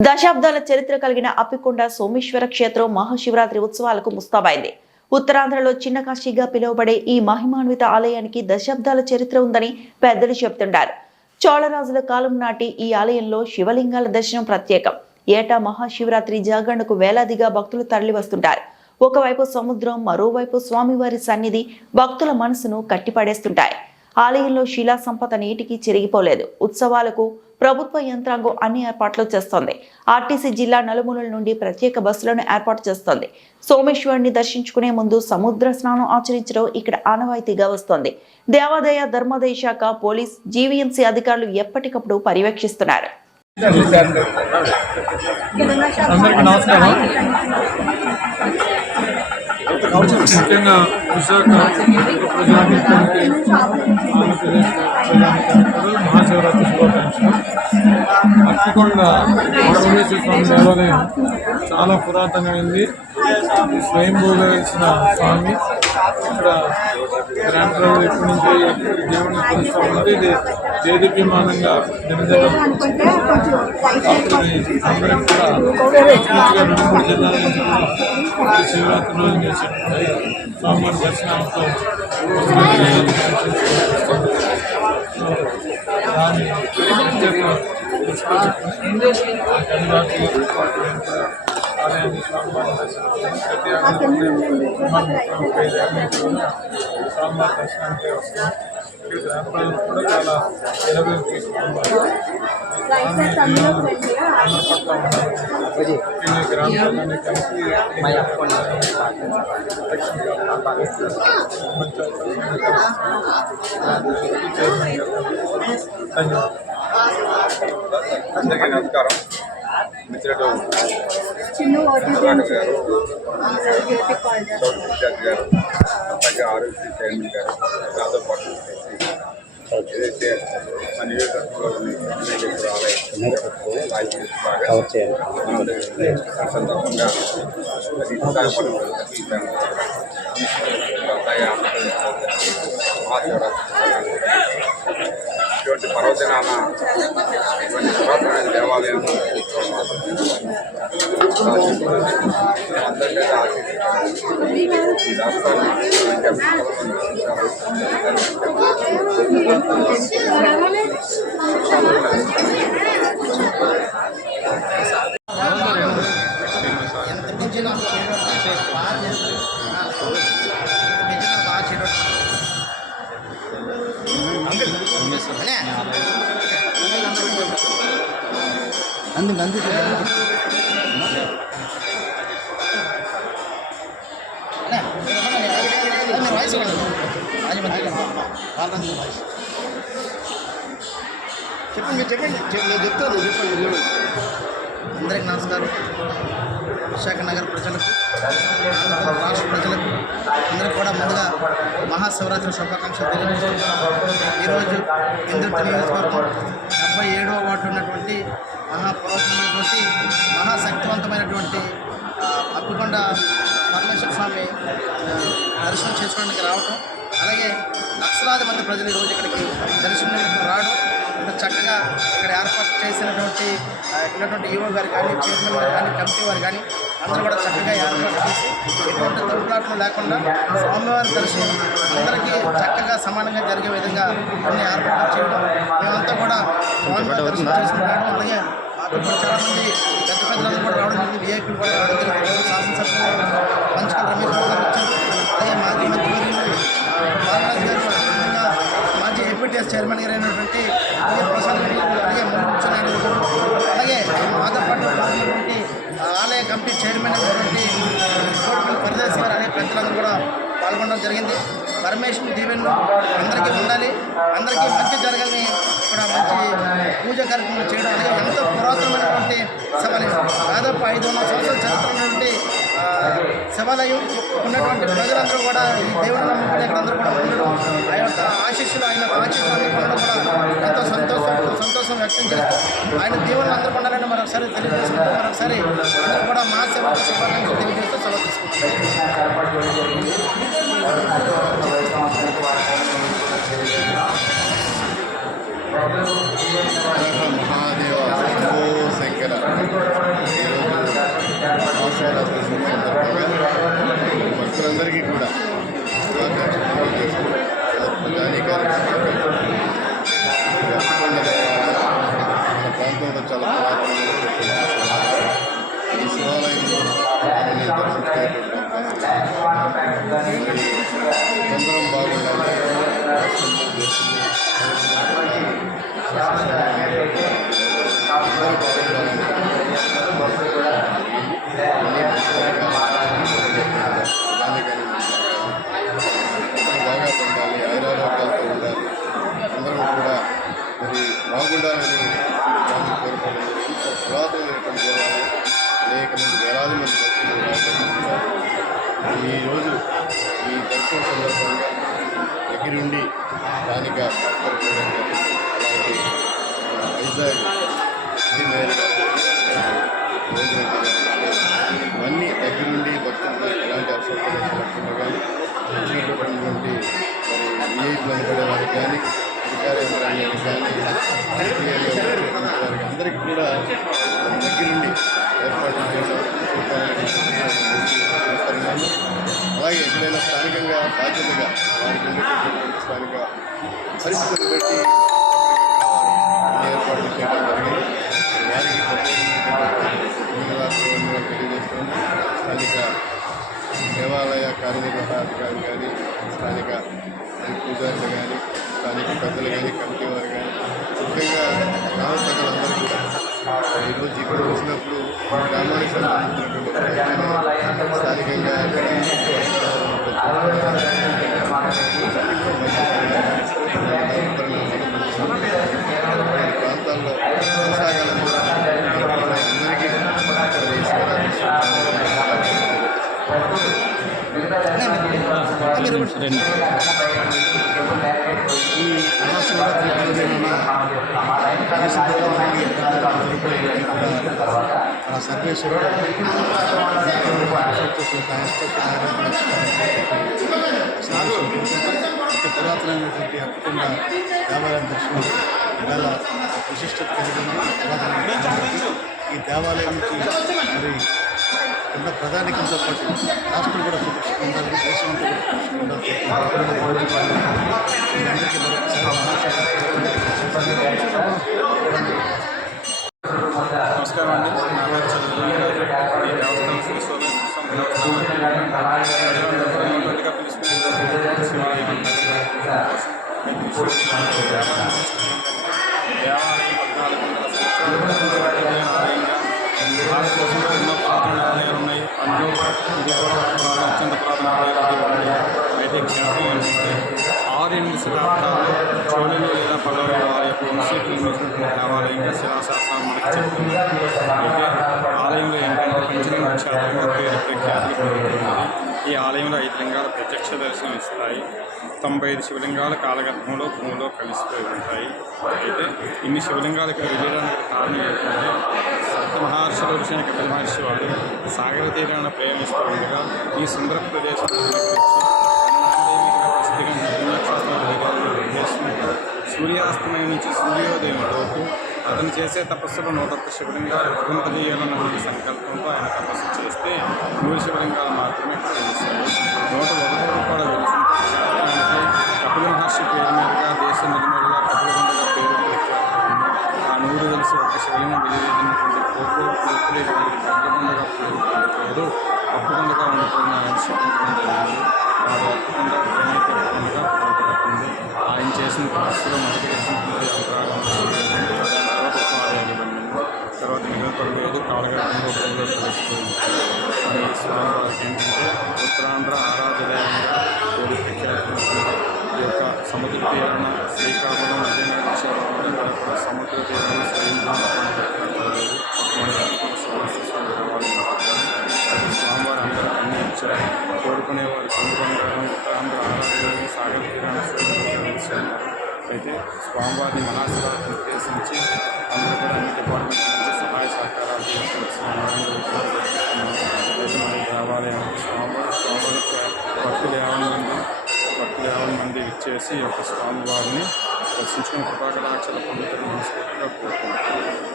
దశాబ్దాల చరిత్ర కలిగిన అప్పికొండ సోమేశ్వర క్షేత్రం మహాశివరాత్రి ఉత్సవాలకు ముస్తాబైంది. ఉత్తరాంధ్రలో చిన్న కాశీగా పిలువబడే ఈ మహిమాన్విత ఆలయానికి దశాబ్దాల చరిత్ర ఉందని పెద్దలు చెబుతుంటారు. చోళరాజుల కాలం నాటి ఈ ఆలయంలో శివలింగాల దర్శనం ప్రత్యేకం. ఏటా మహాశివరాత్రి జాగరణకు వేలాదిగా భక్తులు తరలి వస్తుంటారు. ఒకవైపు సముద్రం, మరోవైపు స్వామివారి సన్నిధి భక్తుల మనసును కట్టిపడేస్తుంటాయి. ఆలయంలో శిలా సంపద నీటికి చెరిగిపోలేదు. ఉత్సవాలకు ప్రభుత్వ యంత్రాంగం అన్ని ఏర్పాట్లు చేస్తోంది. ఆర్టీసీ జిల్లా నలుమూలల నుండి ప్రత్యేక బస్సులను ఏర్పాటు చేస్తోంది. సోమేశ్వరుని దర్శించుకునే ముందు సముద్ర స్నానం ఆచరించడం ఇక్కడ ఆనవాయితీగా వస్తోంది. దేవాదాయ ధర్మాదాయ శాఖ, పోలీస్, జీవీఎంసీ అధికారులు ఎప్పటికప్పుడు పర్యవేక్షిస్తున్నారు. ముఖ్యంగా విశాఖ ప్రజానీకానికి ఆంధ్రప్రదేశ్ ప్రజానీకానికి మహాశివరాత్రి శుభాకాంక్షలు. అప్పికొండ సోమేశ్వర స్వామి దేవాలయం చాలా పురాతనమైంది. స్వయంభూగా వెలిసిన స్వామి. ఇక్కడ గ్రాండ్ ట్రావెల్ ఎప్పటి నుంచి దేవుడిని కొలుస్తూ ఉంది. ఇది దేదీప్యమానంగా దినదినం అందరం కూడా పూర్తిగా 2-3 జిల్లాల నుంచి కూడా శివరాత్రి రోజు చేసేటువంటి స్వామివారి దర్శనాలతో దాన్ని ఆలయాన్ని స్వామివారి స్వామివారి దర్శనానికి వస్తున్నాం. ఇక్కడ గ్రామ కూడా చాలా నిలబడి తీసుకుంటున్నారు. గ్రామాలని కలిసి అందరికీ నమస్కారం. మిత్రుడు గారు, విద్యార్థి గారు, అలాగే ఆరోగ్య చైర్మన్ గారు, నాతో పాటు ఏదైతే మా నియోజకవర్గంలో సందర్భంగా ఇటువంటి పర్వదినాన ఇటువంటి పురాతనమైన దేవాలయం అందరికీ ఈ రాష్ట్రాన్ని అందరికి నమస్కారం. విశాఖ నగర ప్రజలకు, రాష్ట్ర ప్రజలకు అందరికీ కూడా ముందుగా మహాశివరాత్రి శుభాకాంక్షలు తెలియజేస్తున్నాం. ఈరోజు ఇంద్రుడి నియోజకవర్గం 77వ వార్డు ఉన్నటువంటి మహాపురాతనమైనటువంటి మహాశక్తివంతమైనటువంటి అప్పికొండ పరమేశ్వర స్వామి దర్శనం చేసుకోవడానికి రావటం, అలాగే లక్షలాది మంది ప్రజలు ఈరోజు ఇక్కడికి దర్శనం రావడం, చక్కగా ఇక్కడ ఏర్పాటు చేసినటువంటి ఈవో గారు కానీ, చైర్మన్ గారు కానీ, కమిటీ వారు కానీ అందరూ కూడా చక్కగా ఏర్పాటు చేసి ఎటువంటి తొలగాట్లు లేకుండా స్వామివారి దర్శనం అందరికీ చక్కగా సమానంగా జరిగే విధంగా అన్ని ఏర్పాట్లు చేయడం, మేమంతా కూడా స్వామివారి దర్శనం చేసుకుని రావడం, అలాగే మాకు కూడా చాలామంది పెద్ద పెద్దలందరూ కూడా రావడం జరిగింది. వీఐపీలు కూడా రావడం జరిగింది. శాసనసభ్యులు పంచకల్ రమేష్ బాబు గారు వచ్చారు. అలాగే మాజీ మంత్రివర్యులు బాలరాజు గారు, ముఖ్యంగా మాజీ ఏపీటీఎస్ చైర్మన్ గారు అయినటువంటి ప్రసాద్ రెడ్డి గారు, అలాగే ముఖ్యనాయుడు గారు, అలాగే మాతో పాటు ఉన్నటువంటి ఆలయ కమిటీ చైర్మన్ అయినటువంటి కోటిపల్లి పరిదేశ్ గారు అనే పెద్దలందరూ కూడా పాల్గొనడం జరిగింది. పరమేశ్వరుని దీవెనలు అందరికీ ఉండాలి, అందరికీ మంచి జరగాలని ఇక్కడ మంచి పూజ కార్యక్రమాలు చేయడం, అలాగే ఎంతో పురాతనమైనటువంటి శివాలయం, దాదాపు 500 సంవత్సరాల చరిత్ర ఉన్నటువంటి శివాలయం ఉన్నటువంటి ప్రజలందరూ కూడా ఈ దేవుడు నమ్ముకునే అందరూ కూడా ఉండడం, ఆ యొక్క ఆశీస్సులు ఆయన ఆశీస్సులు పొందడం కూడా ఎంతో సంతోషం వ్యక్తం చేస్తూ ఆయన దేవుళ్ళు అందరూ ఉండాలని మరొకసారి తెలియజేసుకుంటూ మరొకసారి అందరూ కూడా మా సేవకు శుభాకాంక్షలు తెలియజేస్తూ సెలవు తీసుకుంటాం. శంకర మహాశివరాత్రి సందర్భంగా భక్తులందరికీ కూడా ప్రధాని కార్యక్రమం మన ప్రాంతంలో చాలా ఈ శివాలయంలో అందరం బాగుండాలి. బాగా పొందాలి, ఆయురారోగ్యాలతో ఉండాలి, అందరం కూడా మరి బాగుండాలని దాన్ని కోరుకోవడం. పురాతనమైనటువంటి దేవాలయం, అనేక మంది వేలాది మంది భక్తులు ఈరోజు ఈ దర్శనం సందర్భంగా దగ్గరుండి స్థానిక అలాగే వైజాగ్ మేయర్ ఇవన్నీ దగ్గరుండి భక్తులు ఎలాంటి అసౌకర్యాలు లేకుండా కానీ వచ్చినటువంటి మరి విఐపీలు అనబడే వారికి కానీ అధికార యంత్రాంగానికి కానీ వారికి అందరికీ కూడా దగ్గరుండి ఏర్పాటు చేయడం అలాగే ఎక్కడైనా స్థానికంగా బాధ్యతగా వారికి ఉండేటటువంటి స్థానిక పరిస్థితులను బట్టి ఏర్పాట్లు చేయడం జరిగింది. వారికి ధన్యవాదాలు తెలియజేస్తున్నాను. స్థానిక దేవాలయ కార్యనిర్వహణాధికారులు కానీ, స్థానిక పూజారులు కానీ, స్థానిక పెద్దలు కానీ, కమిటీ వారు కానీ, ముఖ్యంగా గ్రామ ప్రజలందరూ కూడా ఈరోజు ఇక్కడ వచ్చినప్పుడు గ్రామానికి సంబంధించినటువంటి స్థానికంగా ప్రాంతాల్లో కొనసాగాలని అందరికీ ఈ మహాశివరాత్రి పర్వదినాన మన సర్వేశ్వరుడు అతి పురాతనమైనటువంటి అప్పకొండ దేవాలయం దర్శనం ఇవాళ విశిష్టత కలిగింది. ఈ దేవాలయానికి మరి ఉన్న ప్రధానికంతో పాటు రాష్ట్రం కూడా సురక్షితంగా ఉండాలని, దేశం అందరికీ నమస్కారం అండి. నా పేరు చంద్రబాబు గారు. ఈ దేవస్థానం శ్రీ సోమేశ్వర పిలుచుకునే శివాలయం దేవాలయం 1400 సంవత్సరాల ఆలయంగా భారతదేశంలో ఎన్నో పురాతన ఆలయాలు ఉన్నాయి. అందులో ఇది కూడా అత్యంత పురాతన ఆలయాలు ఉన్నాయి. అయితే క్షేత్రం ఏంటంటే 6-8 శతాబ్దాల్లో చోళులు లేదా పల్లవుల వారి యొక్క వంశీకులు నిర్మించినటువంటి దేవాలయంగా శిలాశాసనం మనకి చెప్తుంది. అయితే ఆలయంలో ఏంటంటే పంచలింగ క్షేత్రంగా పేరు ప్రఖ్యాతులు పెరుగుతుంది. ఈ ఆలయంలో 5 లింగాలు ప్రత్యక్ష దర్శనం ఇస్తాయి. 95 శివలింగాలు కాలగర్భంలో భూమిలో కలిసిపోయి ఉంటాయి. అయితే ఇన్ని శివలింగాలు ఇక్కడ వెళ్ళడానికి కారణం ఏంటంటే సప్త మహర్షుల ఋషి కపిల మహర్షి వారు సాగర తీరాన్ని ప్రేమిస్తూ ఉండగా ఈ సుందర ప్రదేశం సూర్యాస్తమయం నుంచి సూర్యోదయం వరకు అతను చేసే తపస్సులో 101 శివలింగాలు భగవంతుడీయాలన్న సంకల్పంతో ఆయన తపస్సు చేస్తే 3 శివలింగాలు మాత్రమే ప్రవేశిస్తాయి. 101 రూపాయల వెలిసిన క్షేత్రానికి కపిల మహర్షి పేరు మీదుగా దేశ నిర్మూలగా కపిలగుండగా పేరు ప్రఖ్యాతమైంది. ఆ 100 వెలిసి ఒక శివలింగం వెలివేదినటువంటి కోపులే కపిలగుండగా పేరు పొందలేదు. అప్పుగుండగా ఉండిపోయిన ఆయన శివించడం జరిగింది. వారు అప్పకుండా ప్రేమించకుండా పోగొడుతుంది. ఆయన చేసిన తపస్సులో మొదటి రచించినది అంతరాగం తర్వాత నిలబడలేదు. కాలగర్భంలో భూమిలో కలిసిపోయింది. మరి స్వామివారికి ఏంటంటే ఉత్తరాంధ్ర ఆరాధనగా పేరు ప్రఖ్యాతమైనటువంటి ఈ యొక్క సముద్ర తీరాన శ్రీకాకుళం విజయనగరం విశాఖపట్నం కూడా సముద్ర తీరాన్ని స్వయంగా స్వామివారు అందరూ అన్ని ఇచ్చారు. కోరుకునేవారు పొందుకుంటారు. ఉత్తరాంధ్ర ఆరాధనకి సాగర తీరాన్ని స్వయంగా. అయితే స్వామివారిని మహాశివరాత్రి ఉద్దేశించి అందరూ కూడా అన్ని డిపార్ట్మెంట్ నుంచి సహాయ సహకారాలు తీసుకొచ్చి అయితే మన దేవాలయానికి స్వామివారి భక్తులు 50 మంది ఇచ్చేసి ఈ యొక్క స్వామివారిని దర్శించుకుని కృపాకటాక్షలు పొందుతున్న మనస్ఫూర్తిగా కోరుకుంటున్నాను.